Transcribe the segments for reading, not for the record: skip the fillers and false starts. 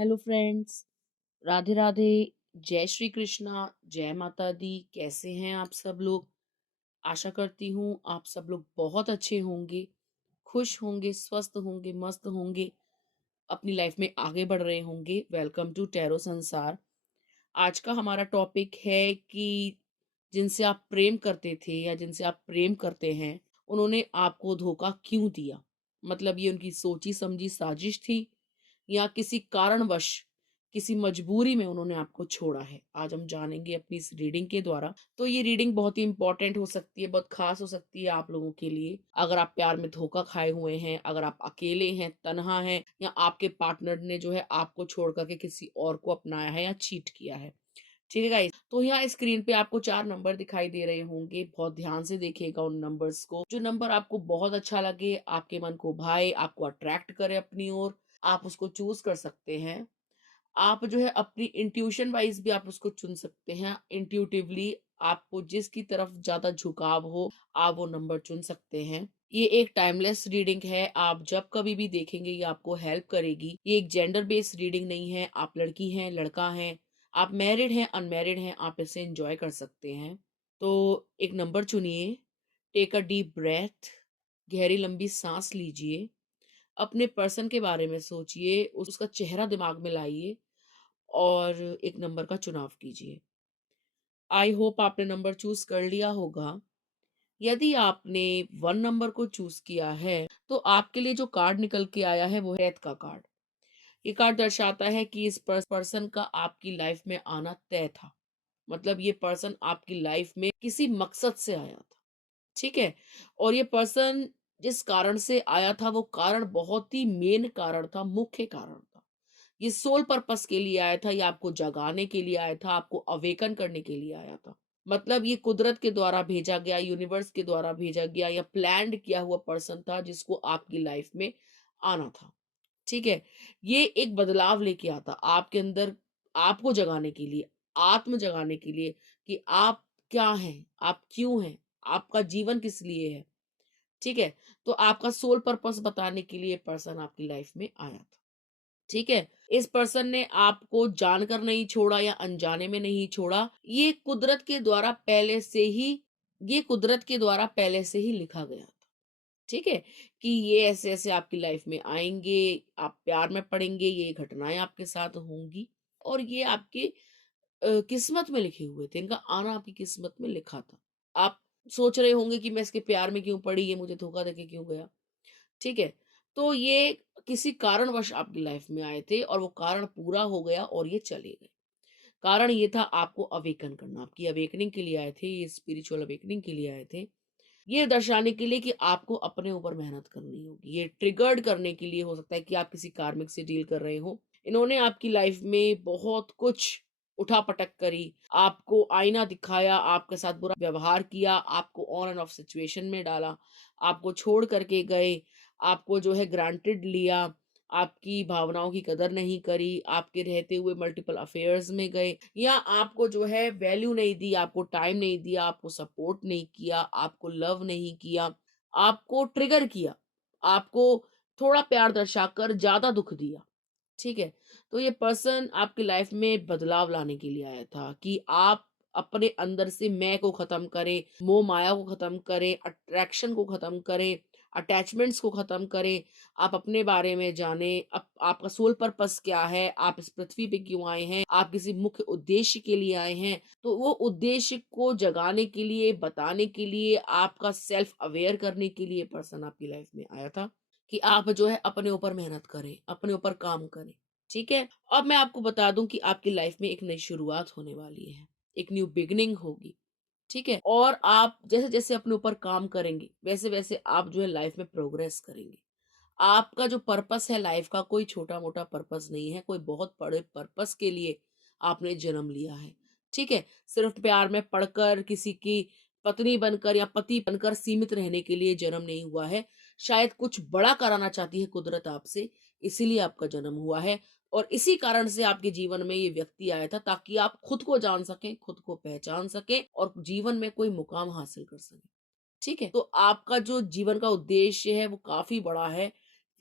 Hello friends, Radhe Radhe. जय श्री कृष्णा, जय माता दी। कैसे हैं आप सब लोग? आशा करती हूँ आप सब लोग बहुत अच्छे होंगे, खुश होंगे, स्वस्थ होंगे, मस्त होंगे, अपनी लाइफ में आगे बढ़ रहे होंगे। वेलकम टू टैरो संसार। आज का हमारा टॉपिक है कि जिनसे आप प्रेम करते थे या जिनसे आप प्रेम करते हैं, उन्होंने आपको धोखा क्यों दिया? मतलब ये उनकी सोची समझी साजिश थी या किसी कारणवश, किसी मजबूरी में उन्होंने आपको छोड़ा है। आज हम जानेंगे अपनी इस रीडिंग के द्वारा। तो ये रीडिंग बहुत ही इंपॉर्टेंट हो सकती है, बहुत खास हो सकती है आप लोगों के लिए। अगर आप प्यार में धोखा खाए हुए हैं, अगर आप अकेले हैं, तन्हा हैं, या आपके पार्टनर ने जो है आपको छोड़ करके किसी और को अपनाया है या चीट किया है। ठीक है गाइस, तो यहाँ स्क्रीन पे आपको 4 नंबर दिखाई दे रहे होंगे। बहुत ध्यान से देखिएगा उन नंबर्स को। जो नंबर आपको बहुत अच्छा लगे, आपके मन को भाए, आपको अट्रैक्ट करे अपनी ओर, आप उसको चूज कर सकते हैं। आप जो है अपनी इंट्यूशन वाइज भी आप उसको चुन सकते हैं। इंट्यूटिवली आपको जिसकी तरफ ज्यादा झुकाव हो, आप वो नंबर चुन सकते हैं। ये एक टाइमलेस रीडिंग है, आप जब कभी भी देखेंगे ये आपको हेल्प करेगी। ये एक जेंडर बेस्ड रीडिंग नहीं है। आप लड़की हैं, लड़का हैं, आप मैरिड हैं, अनमैरिड हैं, आप इसे एंजॉय कर सकते हैं। तो एक नंबर चुनिए। Take a deep breath. गहरी लंबी सांस लीजिए। अपने पर्सन के बारे में सोचिए, उसका चेहरा दिमाग में लाइए और एक नंबर का चुनाव कीजिए। आई होप आपने नंबर चूज कर लिया होगा। यदि आपने 1 नंबर को चूज किया है, तो आपके लिए जो कार्ड निकल के आया है वो है डेथ का कार्ड। ये कार्ड दर्शाता है कि इस पर्सन का आपकी लाइफ में आना तय था। मतलब ये पर्सन आपकी लाइफ में किसी मकसद से आया था। ठीक है? और ये पर्सन जिस कारण से आया था, वो कारण बहुत ही मेन कारण था, मुख्य कारण था। ये सोल पर्पस के लिए आया था, या आपको जगाने के लिए आया था, आपको अवेकन करने के लिए आया था। मतलब ये कुदरत के द्वारा भेजा गया, यूनिवर्स के द्वारा भेजा गया या प्लान्ड किया हुआ पर्सन था जिसको आपकी लाइफ में आना था। ठीक है? ये एक बदलाव लेके आता आपके अंदर, आपको जगाने के लिए, आत्म जगाने के लिए कि आप क्या हैं, आप क्यों हैं, आपका जीवन किस लिए है। ठीक है? तो आपका सोल पर्पस बताने के लिए पर्सन आपकी लाइफ में आया था। ठीक है? इस पर्सन ने आपको जानकर नहीं छोड़ा या अनजाने में नहीं छोड़ा। ये कुदरत के द्वारा पहले से ही लिखा गया था। ठीक है? कि ये ऐसे-ऐसे आपकी लाइफ में आएँगे, आप प्यार में पड़ेंगे, ये घटनाएँ आपके साथ होंगी और ये आपके किस्मत में लिखे हुए थे। इनका आना आपकी किस्मत में लिखा था। आप सोच रहे होंगे कि मैं इसके प्यार में क्यों पड़ी, ये मुझे धोखा देके क्यों गया? ठीक है? तो ये किसी कारणवश आपकी लाइफ में आए थे और वो कारण पूरा हो गया और ये चले गए। कारण ये था आपको अवेकन करना, आपकी अवेकनिंग के लिए आए थे, ये स्पिरिचुअल अवेकनिंग के लिए आए थे। ये दर्शाने के लिए कि आपको अपने ऊपर मेहनत करनी होगी। ये ट्रिगर्ड करने के लिए हो सकता है कि आप किसी कार्मिक से डील कर रहे हो। इन्होंने आपकी लाइफ में बहुत कुछ उठा-पटक करी, आपको आईना दिखाया, आपके साथ बुरा व्यवहार किया, आपको ऑन एंड ऑफ सिचुएशन में डाला, आपको छोड़ कर के गए, आपको जो है ग्रांटेड लिया, आपकी भावनाओं की कदर नहीं करी, आपके रहते हुए मल्टीपल अफेयर्स में गए, या आपको जो है वैल्यू नहीं दी, आपको टाइम नहीं दिया, आपको सपोर्ट नहीं किया, आपको लव नहीं किया, आपको ट्रिगर किया, आपको थोड़ा प्यार दर्शाकर ज़्यादा दुःख दिया। ठीक है? तो ये पर्सन आपकी लाइफ में बदलाव लाने के लिए आया था कि आप अपने अंदर से मैं को खत्म करें, मोह माया को खत्म करें, अट्रैक्शन को खत्म करें, अटैचमेंट्स को खत्म करें, आप अपने बारे में जानें, आपका सोल पर्पस क्या है, आप इस पृथ्वी पे क्यों आए हैं, आप किसी मुख्य उद्देश्य के लिए आए हैं। तो वो उद्देश्य को जगाने के लिए, बताने के लिए, आपका सेल्फ अवेयर करने के लिए पर्सन आपकी लाइफ में आया था कि आप जो है अपने ऊपर मेहनत करें, अपने ऊपर काम करें। ठीक है? अब मैं आपको बता दूँ कि आपकी लाइफ में एक नई शुरुआत होने वाली है, एक न्यू बिगिनिंग होगी। ठीक है? और आप जैसे-जैसे अपने ऊपर काम करेंगे, वैसे-वैसे आप जो है लाइफ में प्रोग्रेस करेंगे। आपका जो पर्पस है लाइफ का, कोई छोटा-मोटा पर्पस नहीं है, कोई बहुत बड़े पर्पस के लिए आपने जन्म लिया है। ठीक है? सिर्फ प्यार में पड़कर, किसी की पत्नी बनकर या पति बनकर सीमित रहने के लिए जन्म नहीं हुआ है। शायद कुछ बड़ा कराना चाहती है कुदरत आपसे, इसीलिए आपका जन्म हुआ है और इसी कारण से आपके जीवन में ये व्यक्ति आया था, ताकि आप खुद को जान सकें, खुद को पहचान सकें और जीवन में कोई मुकाम हासिल कर सकें। ठीक है? तो आपका जो जीवन का उद्देश्य है वो काफ़ी बड़ा है।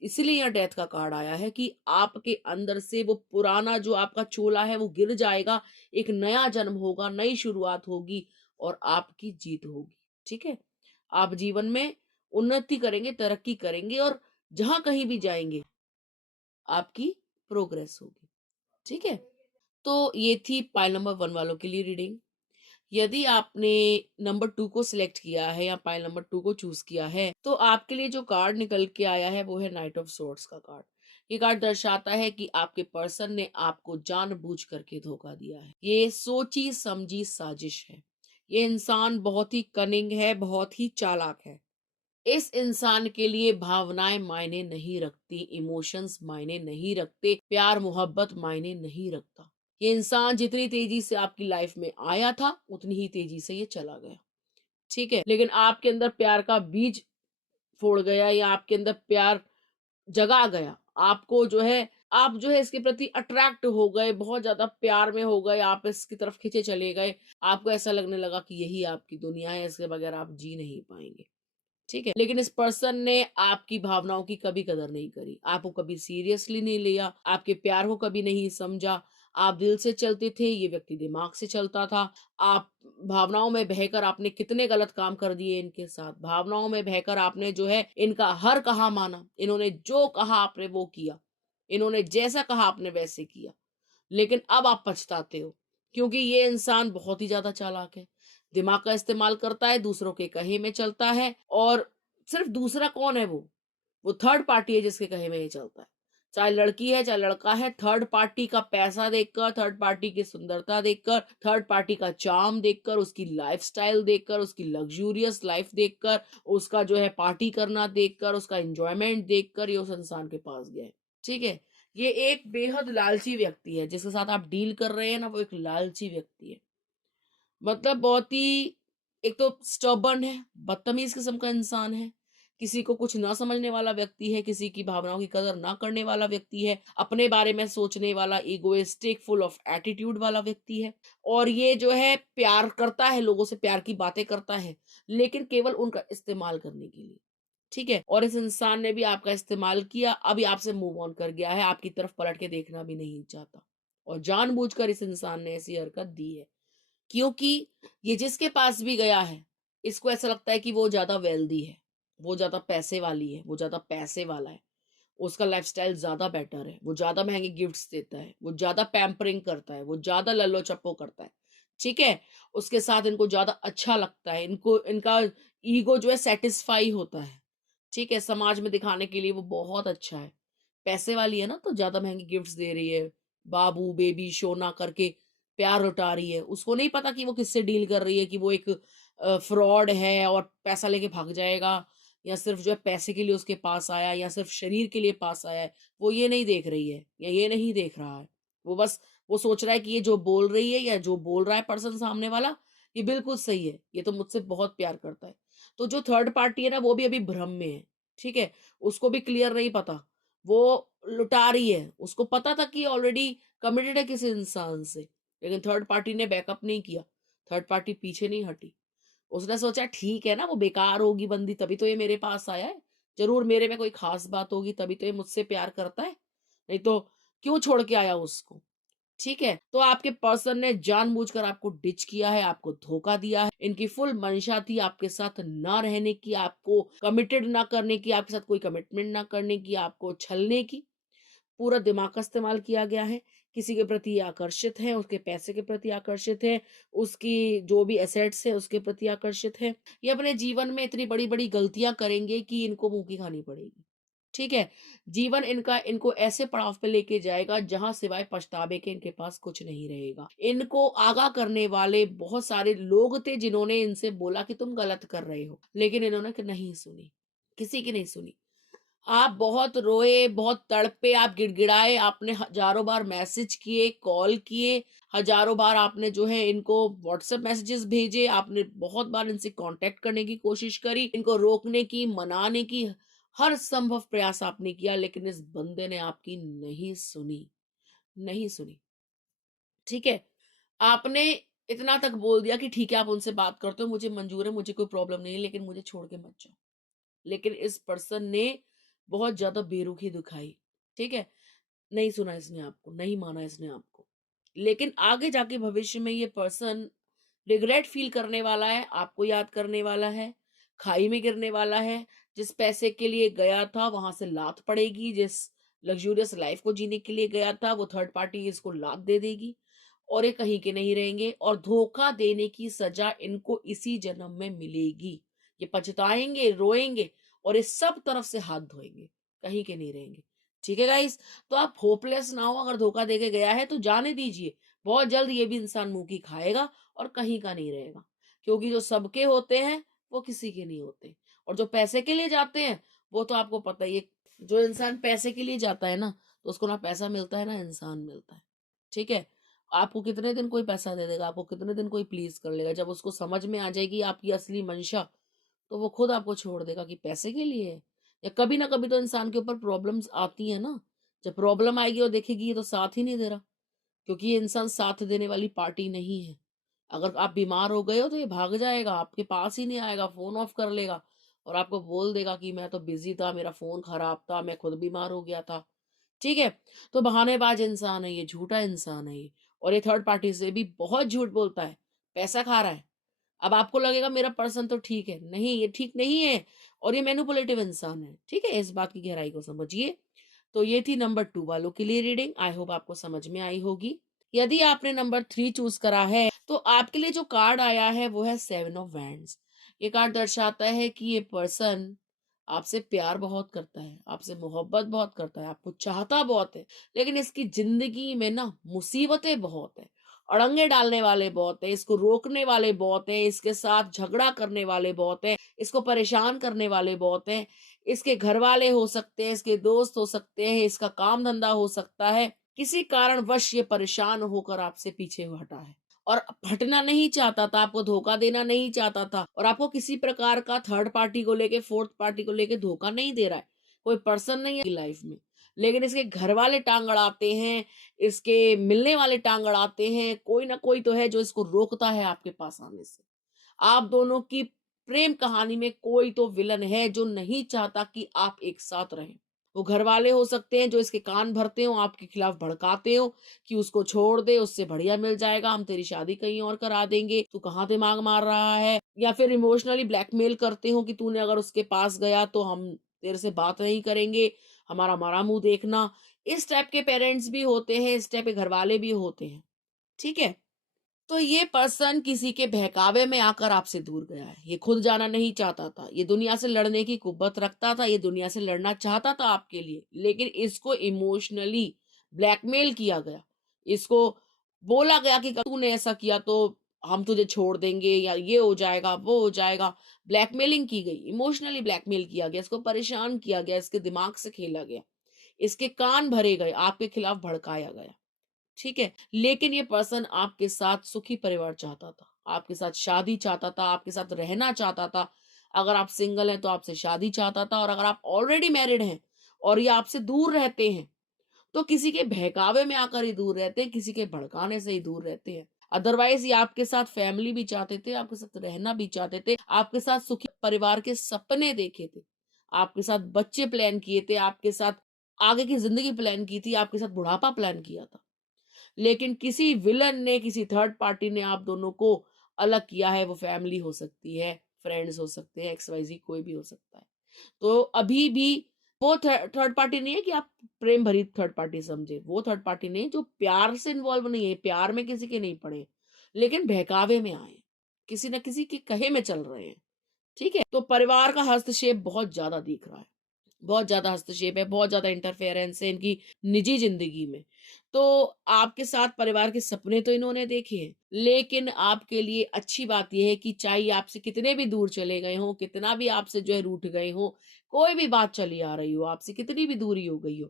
इसीलिए यहाँ डेथ का कार्ड आया है कि आपके अंदर से वो पुराना जो आपका चोला है वो गिर जाएगा, एक नया जन्म होगा, नई शुरुआत होगी और आपकी जीत होगी। ठीक है? आप जीवन में उन्नति करेंगे, तरक्की करेंगे और जहाँ कहीं भी जाएँगे, आपकी प्रोग्रेस होगी। ठीक है? तो ये थी पाइल नंबर 1 वालों के लिए रीडिंग। यदि आपने नंबर 2 को सिलेक्ट किया है या पाइल नंबर 2 को चूज किया है, तो आपके लिए जो कार्ड निकल के आया है वो है नाइट ऑफ सोर्ड्स का कार्ड। ये कार्ड दर्शाता है कि आपके पर्सन ने आपको जानबूझ करके धोखा दिया है। ये सोची समझी साजिश है। ये इंसान बहुत ही कनिंग है, बहुत ही चालाक है। इस इंसान के लिए भावनाएं मायने नहीं रखती, इमोशंस मायने नहीं रखते, प्यार मोहब्बत मायने नहीं रखता। ये इंसान जितनी तेजी से आपकी लाइफ में आया था उतनी ही तेजी से ये चला गया। ठीक है, लेकिन आपके अंदर प्यार का बीज फोड़ गया या आपके अंदर प्यार जगा गया। आपको जो है, आप जो है इसके प्रति अट्रैक्ट हो गए, बहुत ज्यादा प्यार में हो गए, आप इसकी तरफ खींचे चले गए। आपको ऐसा लगने लगा कि यही आपकी दुनिया है, इसके बगैर आप जी नहीं पाएंगे। ठीक है, लेकिन इस पर्सन ने आपकी भावनाओं की कभी कदर नहीं करी, आपको कभी सीरियसली नहीं लिया, आपके प्यार को कभी नहीं समझा। आप दिल से चलते थे, ये व्यक्ति दिमाग से चलता था। आप भावनाओं में बहकर आपने कितने गलत काम कर दिए इनके साथ। भावनाओं में बहकर आपने जो है इनका हर कहा माना, इन्होंने जो कहा आपने वो किया, इन्होंने जैसा कहा आपने वैसे किया। लेकिन अब आप पछताते हो, क्योंकि ये इंसान बहुत ही ज्यादा चालाक है, दिमाग का इस्तेमाल करता है, दूसरों के कहे में चलता है। और सिर्फ दूसरा कौन है, वो थर्ड पार्टी है जिसके कहे में ये चलता है। चाहे लड़की है चाहे लड़का है, थर्ड पार्टी का पैसा देखकर, थर्ड पार्टी की सुंदरता देखकर, थर्ड पार्टी का चार्म देखकर, उसकी लाइफस्टाइल देखकर, उसकी लग्जूरियस लाइफ देखकर, उसका जो है पार्टी करना देखकर, उसका एंजॉयमेंट देखकर ये उस इंसान के पास गया है। ठीक है, ये एक बेहद लालची व्यक्ति है, जिसके साथ आप डील कर रहे हैं ना, वो एक लालची व्यक्ति है। मतलब बहुत ही, एक तो स्टबर्न है, बदतमीज किस्म का इंसान है, किसी को कुछ ना समझने वाला व्यक्ति है, किसी की भावनाओं की कदर ना करने वाला व्यक्ति है, अपने बारे में सोचने वाला, इगोइस्टिक, फुल ऑफ एटीट्यूड वाला व्यक्ति है। और ये जो है प्यार करता है, लोगों से प्यार की बातें करता है, लेकिन केवल उनका इस्तेमाल करने के लिए। ठीक है, और इस इंसान ने भी आपका इस्तेमाल किया, अभी आपसे मूव ऑन कर गया है, आपकी तरफ पलट के देखना भी नहीं चाहता। और जानबूझकर इस इंसान ने ऐसी हरकत दी है, क्योंकि ये जिसके पास भी गया है, इसको ऐसा लगता है कि वो ज़्यादा वेल्दी है, वो ज़्यादा पैसे वाली है, वो ज़्यादा पैसे वाला है, उसका लाइफ़स्टाइल ज़्यादा बेटर है, वो ज़्यादा महँगे गिफ्ट्स देता है, वो ज़्यादा पैम्परिंग करता है, वो ज़्यादा लल्लो-चप्पो करता है, ठीक है? उसके साथ इनको ज़्यादा अच्छा लगता है, इनको इनका ईगो जो है सैटिस्फाई होता है, ठीक है? समाज में दिखाने के लिए वो बहुत अच्छा है। पैसे वाली है ना, तो ज़्यादा महँगे गिफ्ट्स दे रही है, बाबू, बेबी, सोना करके प्यार लुटा रही है। उसको नहीं पता कि वो किससे डील कर रही है, कि वो एक फ्रॉड है और पैसा लेके भाग जाएगा, या सिर्फ़ जो है पैसे के लिए उसके पास आया, या सिर्फ़ शरीर के लिए पास आया है। वो ये नहीं देख रही है या ये नहीं देख रहा है। वो बस वो सोच रहा है कि ये जो बोल रही है या जो बोल रहा है पर्सन सामने वाला, ये बिल्कुल सही है। ये तो मुझसे बहुत प्यार करता है। तो जो थर्ड पार्टी है ना, वो भी अभी भ्रम में है, ठीक है? उसको भी क्लियर नहीं पता। वो लुटा रही है। उसको पता था कि ऑलरेडी कमिटेड है किसी इंसान से, लेकिन थर्ड पार्टी ने बैकअप नहीं किया। थर्ड पार्टी पीछे नहीं हटी। उसने सोचा ठीक है ना, वो बेकार होगी बंदी, तभी तो ये मेरे पास आया है। ज़रूर मेरे में कोई ख़ास बात होगी, तभी तो ये मुझसे प्यार करता है। नहीं तो क्यों छोड़ के आया उसको? ठीक है? तो आपके पर्सन ने जानबूझकर आपको डिच किया है, आपको धोखा दिया है। इनकी फुल मंशा थी आपके साथ ना रहने की, आपको कमिटेड ना करने की, आपके साथ कोई कमिटमेंट ना करने की, आपको छलने की। पूरा दिमाग का इस्तेमाल किया गया है। किसी के प्रति ये आकर्षित हैं, उसके पैसे के प्रति आकर्षित हैं, उसकी जो भी एसेट्स हैं उसके प्रति आकर्षित हैं। ये अपने जीवन में इतनी बड़ी-बड़ी गलतियाँ करेंगे कि इनको मुँह की खानी पड़ेगी। ठीक है? जीवन इनका इनको ऐसे पड़ाव पे लेके जाएगा जहाँ सिवाय पछतावे के इनके पास कुछ नहीं रहेगा। इनको आगाह करने वाले बहुत सारे लोग थे जिन्होंने इनसे बोला कि तुम गलत कर रहे हो, लेकिन इन्होंने नहीं सुनी, किसी की नहीं सुनी। आप बहुत रोए, बहुत तड़पे, आप गिड़गिड़ाए, आपने हज़ारों बार मैसेज किए, कॉल किए, हज़ारों बार आपने जो है इनको व्हाट्सएप मैसेजेस भेजे, आपने बहुत बार इनसे कॉन्टैक्ट करने की कोशिश करी, इनको रोकने की, मनाने की, हर संभव प्रयास आपने किया, लेकिन इस बंदे ने आपकी नहीं सुनी, नहीं सुनी। ठीक है? आपने इतना तक बोल दिया कि ठीक है, आप उनसे बात करते हो, मुझे मंज़ूर है, मुझे कोई प्रॉब्लम नहीं है, लेकिन मुझे छोड़ के मत जाओ। लेकिन इस पर्सन ने बहुत ज़्यादा बेरुखी दिखाई, ठीक है? नहीं सुना इसने आपको, नहीं माना इसने आपको। लेकिन आगे जाके भविष्य में ये पर्सन रिग्रेट फ़ील करने वाला है, आपको याद करने वाला है, खाई में गिरने वाला है, जिस पैसे के लिए गया था वहाँ से लात पड़ेगी, जिस लग्ज़ूरियस लाइफ़ को जीने के लिए गया था वो थर्ड पार्टी इसको लात दे देगी और ये कहीं के नहीं रहेंगे और धोखा देने की सज़ा इनको इसी जन्म में मिलेगी। ये पछताएँगे, रोएँगे और ये सब तरफ से हाथ धोएँगे, कहीं के नहीं रहेंगे। ठीक है गाइज़? तो आप होपलेस ना हो, अगर धोखा दे के गया है तो जाने दीजिए। बहुत जल्द ये भी इंसान मुँह की खाएगा और कहीं का नहीं रहेगा। क्योंकि जो सबके होते हैं, वो किसी के नहीं होते और जो पैसे के लिए जाते हैं, वो तो आपको पता ही है। जो इंसान पैसे के लिए जाता है ना, तो उसको ना पैसा मिलता है, ना इंसान मिलता है। ठीक है? आपको कितने दिन कोई पैसा दे देगा, आपको कितने दिन कोई प्लीज़ कर लेगा, जब उसको समझ में आ जाएगी आपकी असली मंशा, तो वो खुद आपको छोड़ देगा कि पैसे के लिए है। या कभी ना कभी तो इंसान के ऊपर प्रॉब्लम्स आती हैं ना, जब प्रॉब्लम आएगी और देखेगी ये तो साथ ही नहीं दे रहा, क्योंकि ये इंसान साथ देने वाली पार्टी नहीं है। अगर आप बीमार हो गए हो तो ये भाग जाएगा, आपके पास ही नहीं आएगा, फ़ोन ऑफ कर लेगा और आपको बोल देगा कि मैं तो बिज़ी था, मेरा फ़ोन खराब था, मैं खुद बीमार हो गया था। ठीक है? तो बहानेबाज़ इंसान है ये, झूठा इंसान है ये और ये थर्ड पार्टी से भी बहुत झूठ बोलता है, पैसा खा रहा है। अब आपको लगेगा मेरा पर्सन तो ठीक है, नहीं ये ठीक नहीं है और ये मैनिपुलेटिव इंसान है। ठीक है? इस बात की गहराई को समझिए। तो ये थी नंबर 2 वालों के लिए रीडिंग, आई होप आपको समझ में आई होगी। यदि आपने नंबर 3 चूज़ करा है, तो आपके लिए जो कार्ड आया है वो है 7 ऑफ वैंड्स। ये कार्ड दर्शाता है कि ये पर्सन आपसे प्यार बहुत करता है, आपसे मोहब्बत बहुत करता है, आपको चाहता बहुत है, लेकिन इसकी ज़िंदगी में ना मुसीबतें बहुत हैं, अड़ंगे डालने वाले बहुत हैं, इसको रोकने वाले बहुत हैं, इसके साथ झगड़ा करने वाले बहुत हैं, इसको परेशान करने वाले बहुत हैं। इसके घरवाले हो सकते हैं, इसके दोस्त हो सकते हैं, इसका काम-धंधा हो सकता है। किसी कारणवश ये परेशान होकर आपसे पीछे हटा है और हटना नहीं चाहता था, आपको धोखा देना नहीं चाहता था और आपको किसी प्रकार का थर्ड पार्टी को लेके, फोर्थ पार्टी को लेके धोखा नहीं दे रहा है। कोई पर्सन नहीं है इसकी लाइफ में। लेकिन इसके घरवाले टांग अड़ाते हैं, इसके मिलने वाले टांग अड़ाते हैं, कोई ना कोई तो है जो इसको रोकता है आपके पास आने से। आप दोनों की प्रेम कहानी में कोई तो विलन है जो नहीं चाहता कि आप एक साथ रहें। वो घरवाले हो सकते हैं जो इसके कान भरते हो, आपके खिलाफ भड़काते हो कि उसको छोड़ दे, उससे बढ़िया मिल जाएगा, हम तेरी शादी कहीं और करा देंगे, तू कहाँ दिमाग मार रहा है? या फिर इमोशनली ब्लैकमेल करते हो कि तूने अगर उसके पास गया तो हम तेरे से बात नहीं करेंगे, हमारा मुँह देखना। इस टाइप के पेरेंट्स भी होते हैं, इस टाइप के घरवाले भी होते हैं। ठीक है? तो ये पर्सन किसी के बहकावे में आकर आपसे दूर गया है। ये खुद जाना नहीं चाहता था। ये दुनिया से लड़ने की कुव्वत रखता था। ये दुनिया से लड़ना चाहता था आपके लिए। लेकिन इसको इमोशनली ब्लैकमेल किया गया। इसको बोला गया कि तूने ऐसा किया तो हम तुझे छोड़ देंगे या ये हो जाएगा, वो हो जाएगा। ब्लैकमेलिंग की गई। इमोशनली ब्लैकमेल किया गया। इसको परेशान किया गया। इसके दिमाग से खेला गया। इसके कान भरे गए। आपके खिलाफ भड़काया गया। ठीक है? लेकिन ये पर्सन आपके साथ सुखी परिवार चाहता था, आपके साथ शादी चाहता था, आपके साथ रहना चाहता था। अगर आप सिंगल हैं तो आपसे शादी चाहता था और अगर आप ऑलरेडी मैरिड हैं और ये आपसे दूर रहते हैं, तो किसी के बहकावे में आकर ही दूर रहते हैं, किसी के भड़काने से ही दूर रहते हैं। अदरवाइज़ ये आपके साथ फैमिली भी चाहते थे, आपके साथ रहना भी चाहते थे, आपके साथ सुखी परिवार के सपने देखे थे, आपके साथ बच्चे प्लान किए थे, आपके साथ आगे की ज़िंदगी प्लान की थी, आपके साथ बुढ़ापा प्लान किया था। लेकिन किसी विलन ने, किसी थर्ड पार्टी ने आप दोनों को अलग किया है, वो फैमिली हो सकती है, फ्रेंड्स हो सकते हैं, एक्स-वाई-ज़ेड कोई भी हो सकता है। तो अभी भी वो थर्ड पार्टी नहीं है कि आप प्रेम भरी थर्ड पार्टी समझे, वो थर्ड पार्टी नहीं है जो प्यार से इन्वॉल्व नहीं है, प्यार में किसी के नहीं पड़े, लेकिन बहकावे में आए, किसी न किसी के कहे में चल रहे हैं, ठीक है? तो परिवार का हस्तक्षेप बहुत ज़्यादा दिख रहा है। बहुत ज़्यादा हस्तक्षेप है, बहुत ज़्यादा इंटरफेरेंस है इनकी निजी ज़िंदगी में। तो आपके साथ परिवार के सपने तो इन्होंने देखे हैं, लेकिन आपके लिए अच्छी बात ये है कि चाहे आपसे कितने भी दूर चले गए हों, कितना भी आपसे जो है रूठ गए हों, कोई भी बात चली आ रही हो, आपसे कितनी भी दूरी हो गई हो,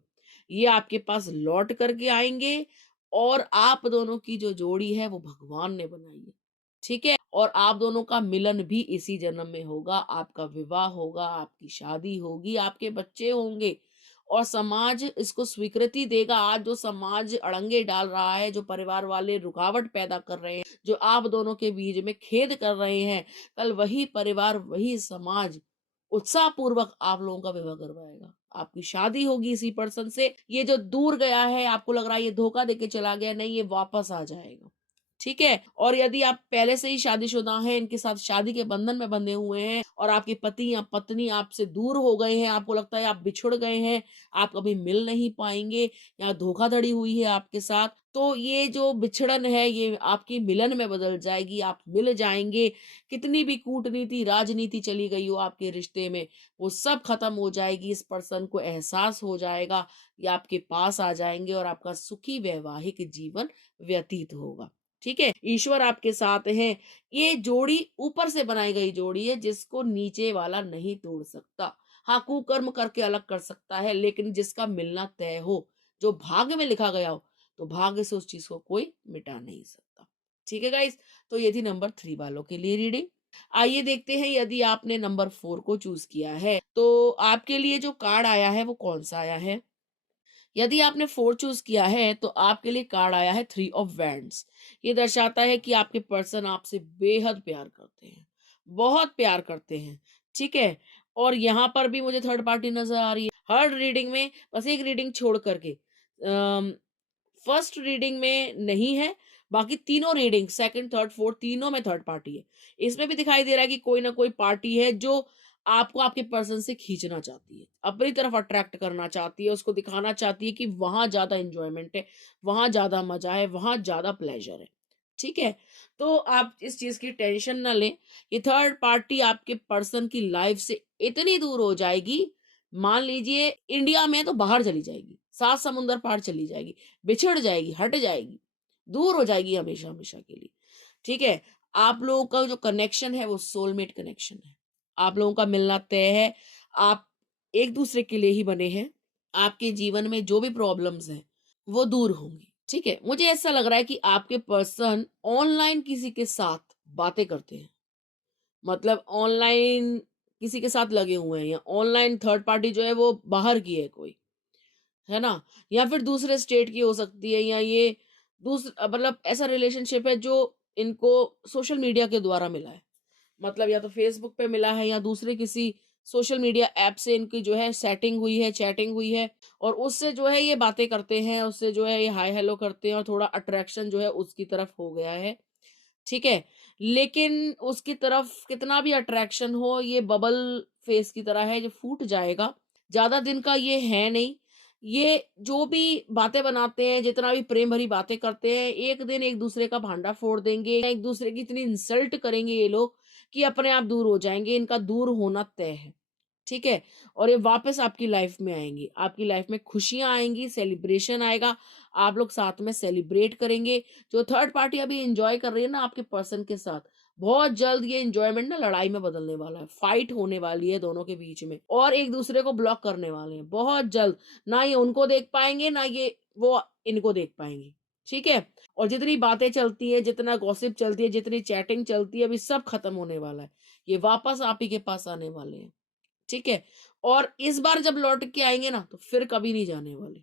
ये आपके पास लौट कर के आएँगे और आप दोनों की जो जोड़ी है वो भगवान ने बनाई है। ठीक है? और आप दोनों का मिलन भी इसी जन्म में होगा, आपका विवाह होगा, आपकी शादी होगी, आपके बच्चे होंगे और समाज इसको स्वीकृति देगा। आज जो समाज अड़ंगे डाल रहा है, जो परिवार वाले रुकावट पैदा कर रहे हैं, जो आप दोनों के बीच में खेद कर रहे हैं, कल वही परिवार, वही समाज उत्साहपूर्वक आप लोगों का विवाह करवाएगा। आपकी शादी होगी इसी पर्सन से। ये जो दूर गया है, आपको लग रहा है ये धोखा देके चला गया, नहीं, ये वापस आ जाएगा। ठीक है? और यदि आप पहले से ही शादीशुदा हैं, इनके साथ शादी के बंधन में बंधे हुए हैं और आपके पति या पत्नी आपसे दूर हो गए हैं, आपको लगता है आप बिछुड़ गए हैं, आप कभी मिल नहीं पाएँगे या धोखाधड़ी हुई है आपके साथ, तो ये जो बिछड़न है ये आपकी मिलन में बदल जाएगी, आप मिल जाएँगे। कितनी भी कूटनीति, राजनीति चली गई हो आपके रिश्ते में, वो सब खत्म हो जाएगी। इस पर्सन को एहसास हो जाएगा, ये आपके पास आ जाएँगे और आपका सुखी वैवाहिक जीवन व्यतीत होगा। ठीक है? ईश्वर आपके साथ हैं। ये जोड़ी ऊपर से बनाई गई जोड़ी है जिसको नीचे वाला नहीं तोड़ सकता। हाँ, कुकर्म करके अलग कर सकता है, लेकिन जिसका मिलना तय हो, जो भाग्य में लिखा गया हो, तो भाग्य से उस चीज़ को कोई मिटा नहीं सकता। ठीक है गाइस? तो ये थी नंबर 3 वालों के लिए रीडिंग। आइए देखते हैं यदि आपने नंबर 4 को चूज़ किया है, तो आपके लिए जो कार्ड आया है वो कौन-सा आया है? यदि आपने 4 चूज़ किया है, तो आपके लिए कार्ड आया है 3 ऑफ वैंड्स। ये दर्शाता है कि आपके पर्सन आपसे बेहद प्यार करते हैं, बहुत प्यार करते हैं, ठीक है? और यहाँ पर भी मुझे थर्ड पार्टी नज़र आ रही है। हर रीडिंग में बस एक रीडिंग छोड़ कर के फर्स्ट रीडिंग में नहीं है, बाकी तीनों रीडिंग सेकंड, थर्ड, फोर्थ तीनों में थर्ड पार्टी है। इसमें भी दिखाई दे रहा है कि कोई ना कोई पार्टी है जो आपको आपके पर्सन से खींचना चाहती है, अपनी तरफ अट्रैक्ट करना चाहती है, उसको दिखाना चाहती है कि वहाँ ज़्यादा एन्जॉयमेंट है, वहाँ ज़्यादा मज़ा है, वहाँ ज़्यादा प्लेज़र है। ठीक है? तो आप इस चीज़ की टेंशन ना लें, ये थर्ड पार्टी आपके पर्सन की लाइफ़ से इतनी दूर हो जाएगी, मान लीजिए इंडिया में तो बाहर चली जाएगी, 7 समुंदर पार चली जाएगी, बिछड़ जाएगी, हट जाएगी, दूर हो जाएगी हमेशा-हमेशा के लिए। ठीक है? आप लोगों का जो कनेक्शन है वो सोलमेट कनेक्शन है। आप लोगों का मिलना तय है। आप एक-दूसरे के लिए ही बने हैं। आपके जीवन में जो भी प्रॉब्लम्स हैं, वो दूर होंगी। ठीक है? मुझे ऐसा लग रहा है कि आपके पर्सन ऑनलाइन किसी के साथ बातें करते हैं। मतलब ऑनलाइन किसी के साथ लगे हुए हैं या ऑनलाइन थर्ड पार्टी जो है वो बाहर की है कोई। है ना? या फिर दूसरे स्टेट की हो सकती है या ये मतलब ऐसा रिलेशनशिप है जो इनको सोशल मीडिया के द्वारा मिला है। मतलब या तो फ़ेसबुक पे मिला है या दूसरे किसी सोशल मीडिया ऐप से इनकी जो है सेटिंग हुई है, चैटिंग हुई है और उससे जो है ये बातें करते हैं, उससे जो है ये हाय हेलो करते हैं और थोड़ा अट्रैक्शन जो है उसकी तरफ हो गया है। ठीक है? लेकिन उसकी तरफ कितना भी अट्रैक्शन हो, ये बबल फेस की तरह है, जो फूट जाएगा। ज़्यादा दिन का ये है नहीं। ये जो भी बातें बनाते हैं, जितना भी प्रेम भरी बातें करते हैं, एक दिन एक-दूसरे का भांडा फोड़ देंगे, एक-दूसरे की इतनी इंसल्ट करेंगे ये लोग कि अपने आप दूर हो जाएँगे, इनका दूर होना तय है। ठीक है? और ये वापस आपकी लाइफ में आएँगी। आपकी लाइफ में खुशियाँ आएँगी, सेलिब्रेशन आएगा, आप लोग साथ में सेलिब्रेट करेंगे। जो थर्ड पार्टी अभी एन्जॉय कर रही है ना आपके पर्सन के साथ, बहुत जल्द ये एन्जॉयमेंट ना लड़ाई में बदलने वाला है। फाइट होने वाली है दोनों के बीच में और एक-दूसरे को ब्लॉक करने वाले हैं, बहुत जल्द। ना ये उनको देख पाएँगे, ना ये वो इनको देख पाएँगे। ठीक है? और जितनी बातें चलती हैं, जितना गॉसिप चलती है, जितनी चैटिंग चलती है, अभी सब खत्म होने वाला है। ये वापस आप ही के पास आने वाले हैं। ठीक है? और इस बार जब लौट के आएँगे ना, तो फिर कभी नहीं जाने वाले।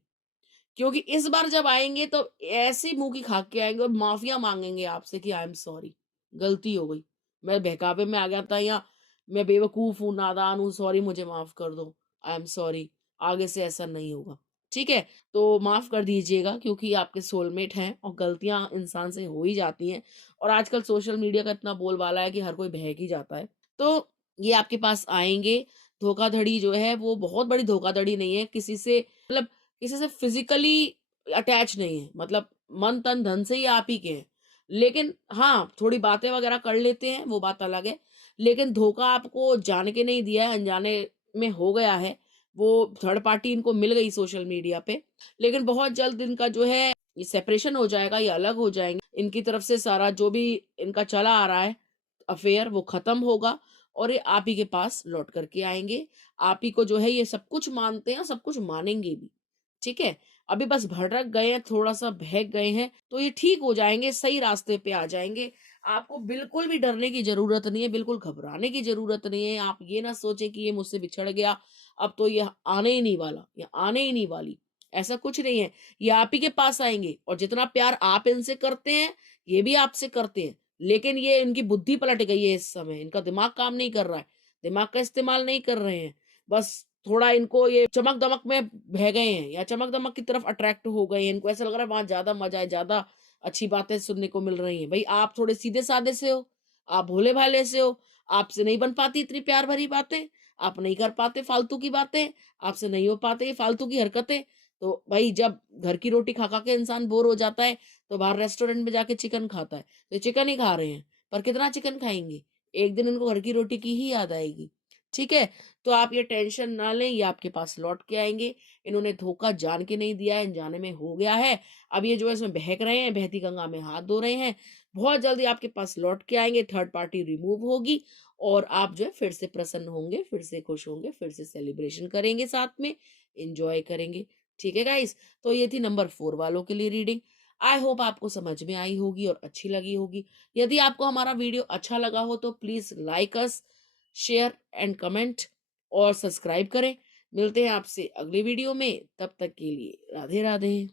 क्योंकि इस बार जब आएँगे तो ऐसी मुँह की खा के आएँगे और माफ़िया माँगेंगे आपसे कि आई एम सॉरी, गलती हो गई। मैं बहकावे में आ गया था या मैं बेवकूफ़ हूँ, नादान हूँ, सॉरी मुझे माफ़ कर दो। आई एम सॉरी, आगे से ऐसा नहीं होगा। ठीक है? तो माफ़ कर दीजिएगा क्योंकि आपके सोलमेट हैं और गलतियाँ इंसान से हो ही जाती हैं और आजकल सोशल मीडिया का इतना बोलबाला है कि हर कोई बहक ही जाता है। तो ये आपके पास आएँगे, धोखाधड़ी जो है वो बहुत बड़ी धोखाधड़ी नहीं है, किसी से मतलब किसी से फिज़िकली अटैच नहीं है, मतलब मन, तन, धन से ही आप ही के हैं। लेकिन हाँ, थोड़ी बातें वग़ैरह कर लेते हैं, वो बात अलग है। लेकिन धोखा आपको जान के नहीं दिया है, अनजाने में हो गया है। वो थर्ड पार्टी इनको मिल गई सोशल मीडिया पे। लेकिन बहुत जल्द इनका जो है ये सेपरेशन हो जाएगा, ये अलग हो जाएँगे। इनकी तरफ से सारा जो भी इनका चला आ रहा है अफ़ेयर वो ख़त्म होगा और ये आप ही के पास लौट कर के आएँगे। आप ही को जो है ये सब कुछ मानते हैं और सब कुछ मानेंगे भी। ठीक है? अभी बस भड़क गए हैं, थोड़ा-सा बहक गए हैं, तो ये ठीक हो जाएँगे, सही रास्ते पे आ जाएँगे। आपको बिल्कुल भी डरने की ज़रूरत नहीं है, बिल्कुल घबराने की ज़रूरत नहीं है। आप ये ना सोचें कि ये मुझसे बिछड़ गया, अब तो ये आने ही नहीं वाला या आने ही नहीं वाली। ऐसा कुछ नहीं है, ये आप ही के पास आएँगे और जितना प्यार आप इनसे करते हैं, ये भी आपसे करते हैं। लेकिन ये इनकी बुद्धि पलट गई है इस समय, इनका दिमाग काम नहीं कर रहा है। दिमाग का इस्तेमाल नहीं कर रहे हैं। बस थोड़ा इनको ये चमक-दमक में बह गए हैं या चमक-दमक की तरफ अट्रैक्ट हो गए हैं। इनको ऐसा लग रहा है वहाँ ज़्यादा मज़ा है, ज़्यादा अच्छी बातें सुनने को मिल रही हैं। भई आप थोड़े सीधे-साधे से हो, आप भोले-भाले से हो, आपसे नहीं बन पाती इतनी प्यार भरी बातें, आप नहीं कर पाते फालतू की बातें, आपसे नहीं हो पाते ये फालतू की हरकतें। तो भई जब घर की रोटी खा-खा के इंसान बोर हो जाता है, तो बाहर रेस्टोरेंट में जाके चिकन खाता है। तो ये चिकन ही खा रहे हैं, पर कितना चिकन खाएँगे? एक दिन इनको घर की रोटी की ही याद आएगी। ठीक है? तो आप ये टेंशन ना लें, ये आपके पास लौट के आएँगे। इन्होंने धोखा जान के नहीं दिया है, अनजाने में हो गया है। अब ये जो है इसमें बहक रहे हैं, बहती गंगा में हाथ धो रहे हैं। बहुत जल्दी आपके पास लौट के आएँगे, थर्ड पार्टी रिमूव होगी और आप जो है फिर से प्रसन्न होंगे, फिर से खुश होंगे, फिर से सेलिब्रेशन करेंगे साथ में, एन्जॉय करेंगे। ठीक है गाइस? तो ये थी नंबर 4 वालों के लिए रीडिंग। आई होप आपको समझ में आई होगी और अच्छी लगी होगी। यदि आपको हमारा वीडियो अच्छा लगा हो तो please like us, share and comment और सब्सक्राइब करें। मिलते हैं आपसे अगली वीडियो में, तब तक के लिए राधे राधे।